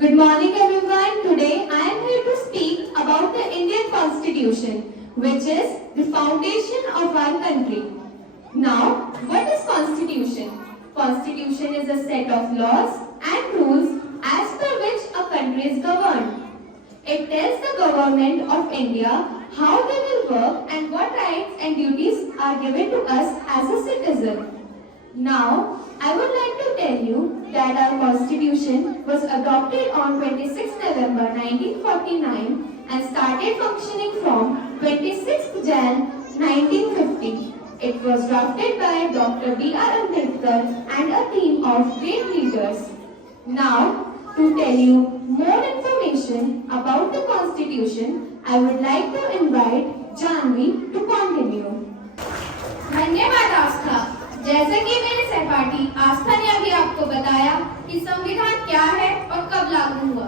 Good morning everyone. Today I am here to speak about the Indian Constitution, which is the foundation of our country. Now, what is Constitution? Constitution is a set of laws and rules as per which a country is governed. It tells the government of India how they will work and what rights and duties are given to us as a citizen. Now, I would like to tell you that our constitution was adopted on 26 November 1949 and started functioning from 26 Jan 1950. It was drafted by Dr. B.R. Ambedkar and a team of great leaders. Now, to tell you more information about the constitution, I would like to invite Janvi to continue. धन्यवाद आस्था। जैसे कि मेरे सहपाठी आस्था ने अभी आपको बताया कि संविधान क्या है और कब लागू हुआ,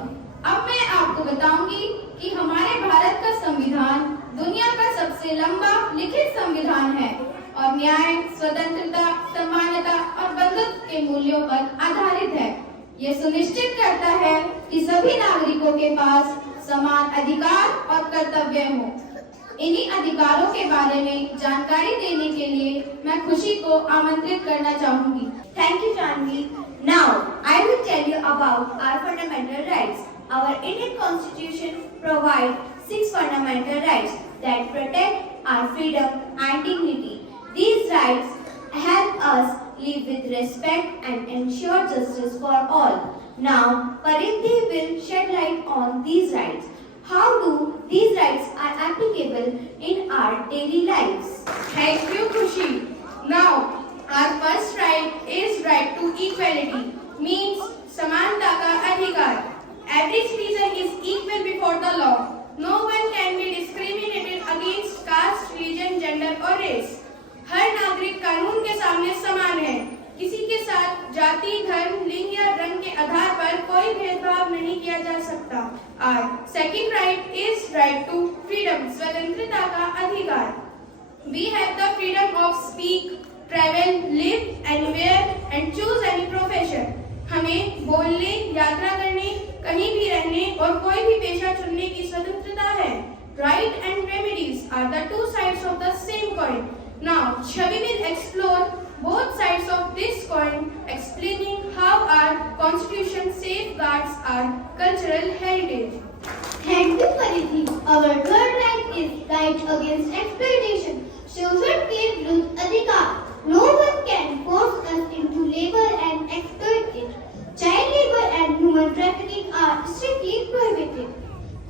अब मैं आपको बताऊंगी कि हमारे भारत का संविधान दुनिया का सबसे लंबा लिखित संविधान है और न्याय, स्वतंत्रता, समानता और बंधुत्व के मूल्यों पर आधारित है। ये सुनिश्चित करता है कि सभी नागरिकों के पास समान अधिकार और कर्तव्य हों। इन्हीं अधिकारों के बारे में जानकारी देने के लिए मैं खुशी को आमंत्रित करना चाहूंगी। Thank you, Janvi. Now, I will tell you about our fundamental rights. Our Indian Constitution provides 6 fundamental rights that protect our freedom and dignity. These rights help us live with respect and ensure justice for all. Now, Parindi will shed light on these rights. How do these rights are applicable in our daily lives? Thank you, Khushi. Now, our first right is right to equality, means समानता का अधिकार. Every citizen is equal before the law. No one can be discriminated against caste, religion, gender or race. हर नागरिक कानून के सामने समान है. किसी के साथ जाति, धर्म, लिंग या रंग के आधार पर कोई भेदभाव नहीं किया जा सकता. Our second right is right to freedom, स्वतंत्रता का अधिकार. We have the freedom of speak, travel, live anywhere and choose any profession. हमें बोलने, यात्रा करने, कहीं भी रहने और कोई भी पेशा चुनने की स्वतंत्रता है. Right and remedies are the two sides of the same coin. Now, Chavi will explore both sides of this coin, explaining how our constitution safeguards our cultural heritage. Thank you, Parindi. Our third right is right against exploitation. शोषण के विरुद्ध अधिकार. No one can force us into labor and exploit it. Child labor and human trafficking are strictly prohibited.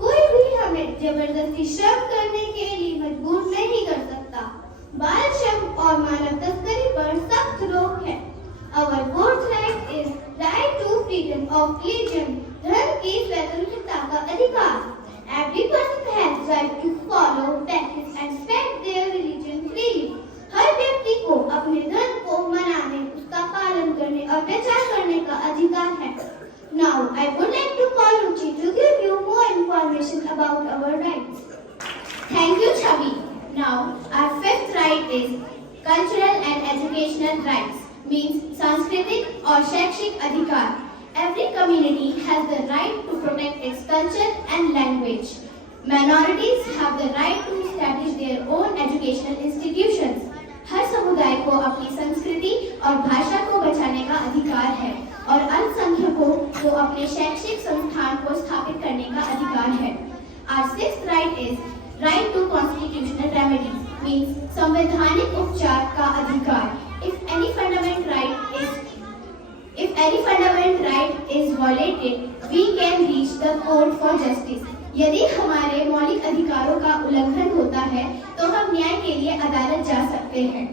कोई भी हमें जबरदस्ती श्रम करने के लिए मजबूर नहीं कर सकता. बाल श्रम और मानव तस्करी पर सख्त रोक है. Our fourth right is right to freedom of religion. धर्म की स्वतंत्रता का अधिकार. Every person has right to follow, practice and spread their religion freely. हर व्यक्ति को अपने धर्म को मनाने, उसका पालन करने और प्रचार करने का अधिकार है. Now, I would like to call Ruchi to give you more information about our rights. Thank you, Chavi. Now, our fifth right is cultural and educational rights, means सांस्कृतिक और शैक्षिक अधिकार. Every community has the right to protect its culture and language. Minorities have the right to establish their own educational institutions. हर समुदाय को अपनी संस्कृति और भाषा को बचाने का अधिकार है और अल्पसंख्यकों को अपने शैक्षिक संस्थान को स्थापित करने का अधिकार है. Our sixth right is right to constitutional remedies, means संवैधानिक उपचार का अधिकार. If any fundamental right is violated, we can reach the court for justice. यदि हमारे मौलिक अधिकारों का उल्लंघन होता है, तो हम न्याय के लिए अदालत जा सकते हैं.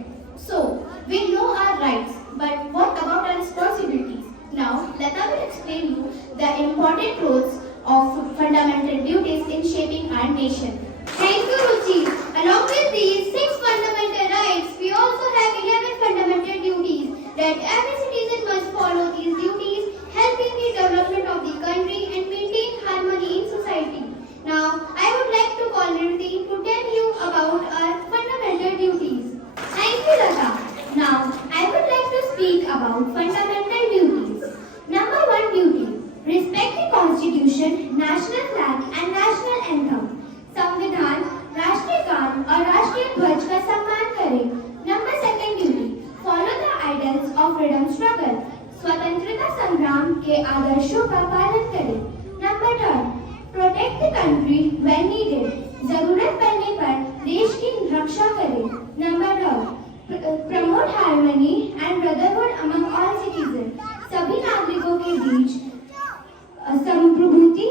So, we know our rights, but what about our responsibilities? Now, Lata will explain you the important roles of fundamental duties in shaping our nation. Thank you, Ruchi. Along with these 6 fundamental rights, we also have 11 fundamental duties that every citizen must follow. These duties helping the development of the country and maintain harmony in society. Now, I would like to call Nirti to tell you about our fundamental duties. Thank you, Lata. Now, I would like to speak about fundamental duties. Number 1 duty: respect the Constitution करें। Number 3, protect the country when needed, जरूरत पड़ने पर देश की रक्षा करें। Number 4, promote harmony and brotherhood among all citizen, सभी नागरिकों के बीच संप्रभुति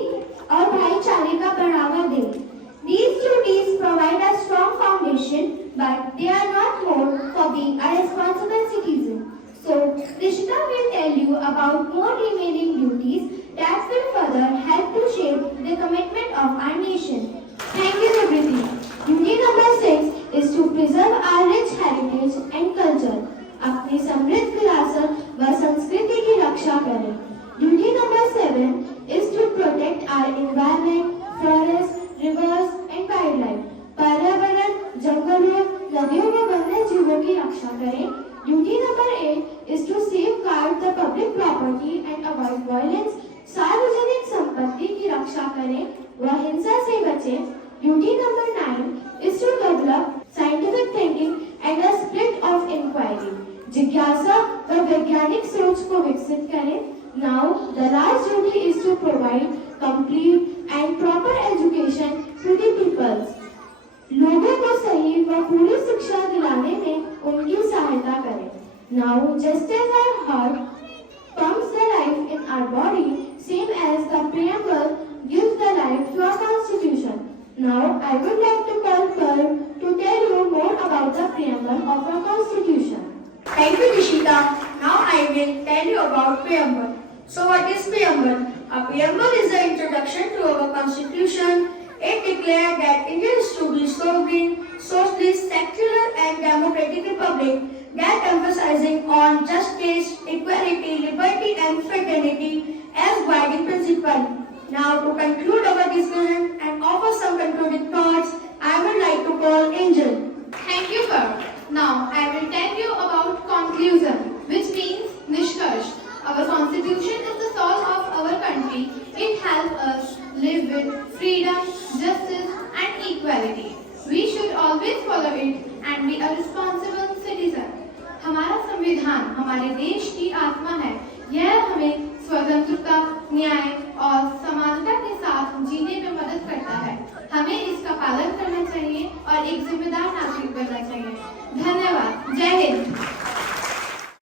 और भाईचारे का बढ़ावा दें। These duties provide a strong foundation, but they are not more for being a responsible citizen. So, Rishita will tell you about more remaining duties that will further help to shape the commitment of our nation. Thank you, Nibriti. Duty number 6 is to preserve our rich heritage and culture. अपनी समृद्ध विरासत व संस्कृति की रक्षा करें। Duty number 7 is to protect our environment, forests, rivers and wildlife. पर्यावरण, जंगलों, नदियों व वन्य जीवों की रक्षा करें। Duty number 8 is to safeguard the public property and avoid violence. सार्वजनिक संपत्ति की रक्षा करें व हिंसा से बचें। Duty number 9 is to develop scientific thinking and a spirit of inquiry. जिज्ञासा व वैज्ञानिक सोच को विकसित करें। Now, the last duty is to provide complete and proper education to the people. लोगों को सही व पूरी शिक्षा दिलाने में उनकी सहायता करें। Now, just as our heart pumps the life in our body, same as the preamble gives the life to our constitution. Now, I would like to call Pearl to tell you more about the preamble of our constitution. Thank you, Rishita. Now I will tell you about preamble. So what is preamble? A preamble is the introduction to our constitution. It declared that India is to be sovereign, socialist, secular and democratic republic that emphasizing on justice, equality, liberty and fraternity as guiding principle. Now to conclude our discussion and offer some concluding thoughts, I would like to call Angel. Thank you, Pearl. Now I will tell you about conclusion, which means Nishkarsh. Our constitution is the soul of our country. It helps us live with freedom, justice and equality. We should always follow it and be a responsible citizen. हमारा संविधान हमारे देश की आत्मा है। यह हमें स्वतंत्रता, न्याय